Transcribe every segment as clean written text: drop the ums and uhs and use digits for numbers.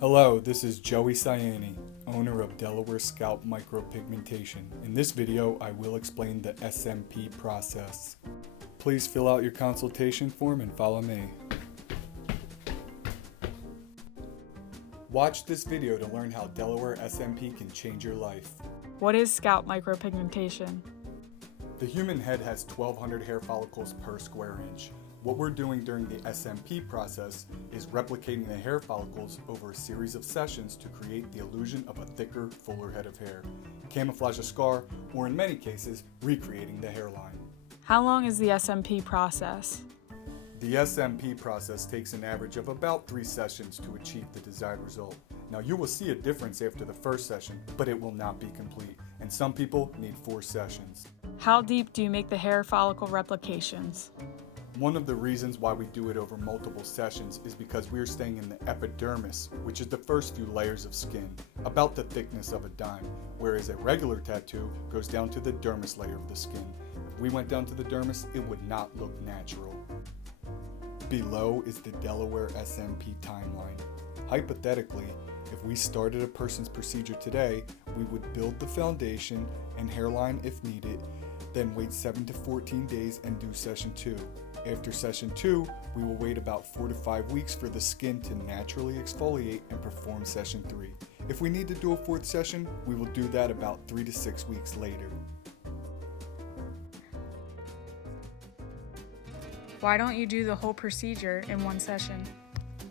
Hello, this is Joey Ciani, owner of Delaware Scalp Micropigmentation. In this video, I will explain the SMP process. Please fill out your consultation form and follow me. Watch this video to learn how Delaware SMP can change your life. What is scalp micropigmentation? The human head has 1,200 hair follicles per square inch. What we're doing during the SMP process is replicating the hair follicles over a series of sessions to create the illusion of a thicker, fuller head of hair, camouflage a scar, or in many cases, recreating the hairline. How long is the SMP process? The SMP process takes an average of about 3 sessions to achieve the desired result. Now you will see a difference after the first session, but it will not be complete, and some people need 4 sessions. How deep do you make the hair follicle replications? One of the reasons why we do it over multiple sessions is because we are staying in the epidermis, which is the first few layers of skin, about the thickness of a dime, whereas a regular tattoo goes down to the dermis layer of the skin. If we went down to the dermis, it would not look natural. Below is the Delaware SMP timeline. Hypothetically, if we started a person's procedure today, we would build the foundation and hairline if needed, then wait 7 to 14 days and do session 2. After session 2, we will wait about 4 to 5 weeks for the skin to naturally exfoliate and perform session 3. If we need to do a 4th session, we will do that about 3 to 6 weeks later. Why don't you do the whole procedure in one session?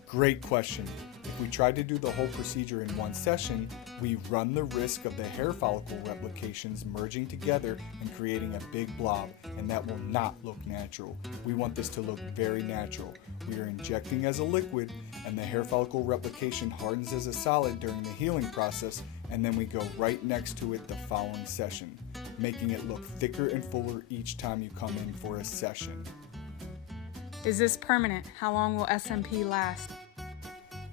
Great question. If we try to do the whole procedure in one session, we run the risk of the hair follicle replications merging together and creating a big blob, and that will not look natural. We want this to look very natural. We are injecting as a liquid, and the hair follicle replication hardens as a solid during the healing process, and then we go right next to it the following session, making it look thicker and fuller each time you come in for a session. Is this permanent? How long will SMP last?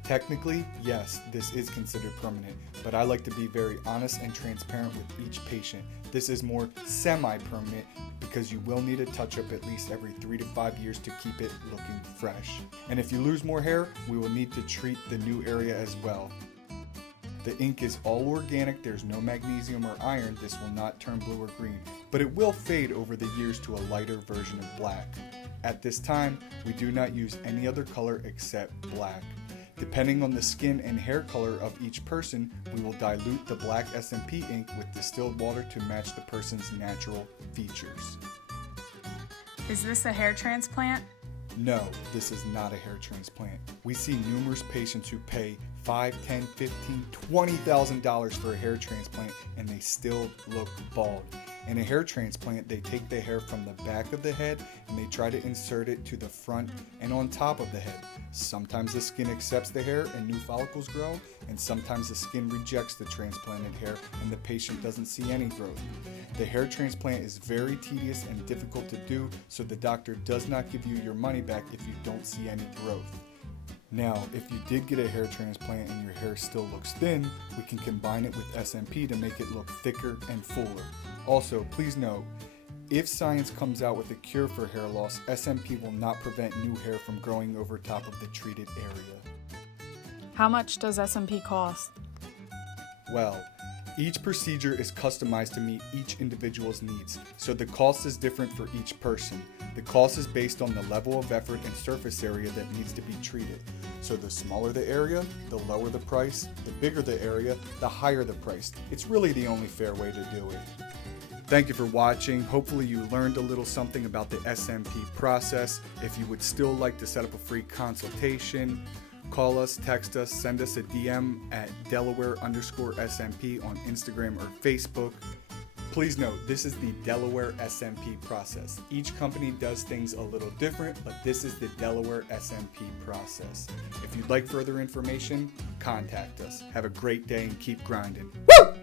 Technically, yes, this is considered permanent, but I like to be very honest and transparent with each patient. This is more semi-permanent because you will need a touch-up at least every 3 to 5 years to keep it looking fresh. And if you lose more hair, we will need to treat the new area as well. The ink is all organic, there's no magnesium or iron, this will not turn blue or green, but it will fade over the years to a lighter version of black. At this time, we do not use any other color except black. Depending on the skin and hair color of each person, we will dilute the black SMP ink with distilled water to match the person's natural features. Is this a hair transplant? No, this is not a hair transplant. We see numerous patients who pay $5, $10, $15, $20,000 for a hair transplant and they still look bald. In a hair transplant, they take the hair from the back of the head and they try to insert it to the front and on top of the head. Sometimes the skin accepts the hair and new follicles grow, and sometimes the skin rejects the transplanted hair and the patient doesn't see any growth. The hair transplant is very tedious and difficult to do, so the doctor does not give you your money back if you don't see any growth. Now, if you did get a hair transplant and your hair still looks thin, we can combine it with SMP to make it look thicker and fuller. Also, please note, if science comes out with a cure for hair loss, SMP will not prevent new hair from growing over top of the treated area. How much does SMP cost? Well, each procedure is customized to meet each individual's needs, so the cost is different for each person. The cost is based on the level of effort and surface area that needs to be treated. So the smaller the area, the lower the price. The bigger the area, the higher the price. It's really the only fair way to do it. Thank you for watching. Hopefully you learned a little something about the SMP process. If you would still like to set up a free consultation, call us, text us, send us a DM at Delaware_SMP on Instagram or Facebook. Please note, this is the Delaware SMP process. Each company does things a little different, but this is the Delaware SMP process. If you'd like further information, contact us. Have a great day and keep grinding. Woo!